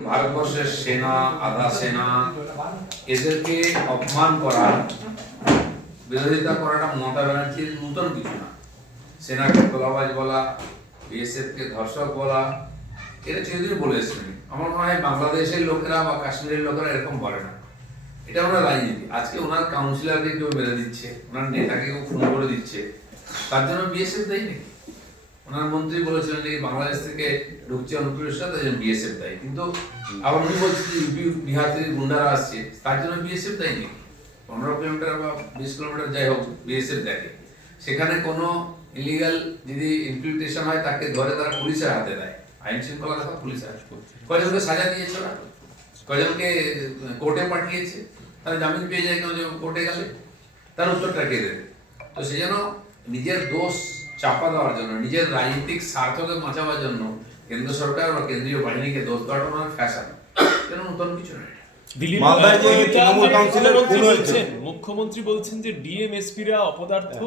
ভারতবর্ষের সেনা, আধা সেনা এদেরকে অপমান করা, বিরোধিতা করাটা মমতা ব্যানার্জির নতুন কিছু না। সেনাকে তোলাবাজ বলা, বিএসএফ কে ধর্ষক বলা, এটা চিরদিন বলে এসেছেন। আমার মনে হয় বাংলাদেশের লোকেরা বা কাশ্মীরের লোকেরা এরকম বলে না। এটা ওনার রাজনীতি। আজকে ওনার কাউন্সিলরকে কেউ মেরে দিচ্ছে, ওনার নেতাকে কেউ খুন করে দিচ্ছে, তার জন্য বিএসএফ দায়ী নেই। ওনার মন্ত্রী বলেছিলেন যে বাংলাদেশ থেকে ঢুকছে অনুপ্রবেশটা, তার জন্য বিএসএফ দায়ী। কিন্তু আবার উনি বলছেন যে ইউপি বিহার থেকে গুন্ডারা আসছে, তার জন্য বিএসএফ দায়ী নেই। 15 কিলোমিটার বা 20 কিলোমিটার যাই হোক, বিএসএফ দেখে। সেখানে কোনো ইলিগাল যদি ইনফিল্ট্রেশন হয়, তাকে ধরে তারা পুলিশের হাতে দেয়। আইন শৃঙ্খলা দেখা পুলিশের হাতে। কয়জনকে সাজা দিয়েছে ওরা, কয়জনকে কোর্টে পাঠিয়েছে, তারা জামিন পেয়ে যায় কেন কোর্টে গেলে, তার উত্তরটা কে দেবে? তো সেই জন্য নিজের দোষ চাপা দেওয়ার জন্য, নিজের রাজনৈতিক স্বার্থকে বাঁচাবার জন্য কেন্দ্র সরকার বা কেন্দ্রীয় বাহিনীকে দোষ দেওয়াটা ওনার ফ্যাশন, কেন নতুন কিছু নয়। মুখ্যমন্ত্রী বলছেন যে ডিএমএসপিরা অপদার্থ,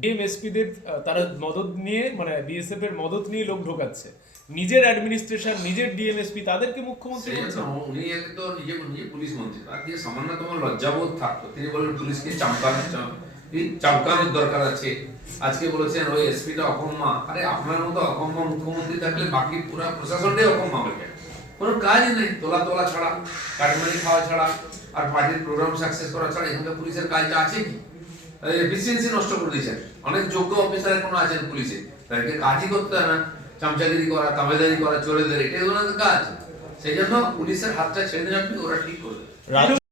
ডিএমএসপিদের তারা মদত নিয়ে, মানে বিএসএফ এর মদত নিয়ে লোক ঢোকাচ্ছে। নিজের অ্যাডমিনিস্ট্রেশন, নিজের ডিএমএসপি, তাদেরকে মুখ্যমন্ত্রী বলছেন। উনি তো নিজে পুলিশ মন্ত্রী, তার যে সামান্যতম লজ্জাবোধ থাকতো, তিনি বলেন পুলিশকে চামকানোর দরকার আছে। আজকে বলেছেন ওই এসপিটা অকম্মা। আরে আপনার মতো অকম্মা মুখ্যমন্ত্রী থাকলে বাকি পুরো প্রশাসনটাই অকম্মা হয়ে যায়। কোনো কাজই নেই, তোলা ছাড়া, কাটমানি খাওয়া ছাড়া, আর পার্টির প্রোগ্রাম সাকসেস করা ছাড়া এখানকার পুলিশের কাজটা আছে কি? এফিসিয়েন্সি নষ্ট করে দিয়েছেন। অনেক যোগ্য অফিসার এখনো আছেন পুলিশে, তাদেরকে কাজই করতে হয় না, চামচাগিরি করা, তাবেদারি করা, চোরেদের, এটাই ওনাদের কাজ। সেই জন্য পুলিশের হাতটা ছেড়ে দিন আপনি, ওরা ঠিক করবে।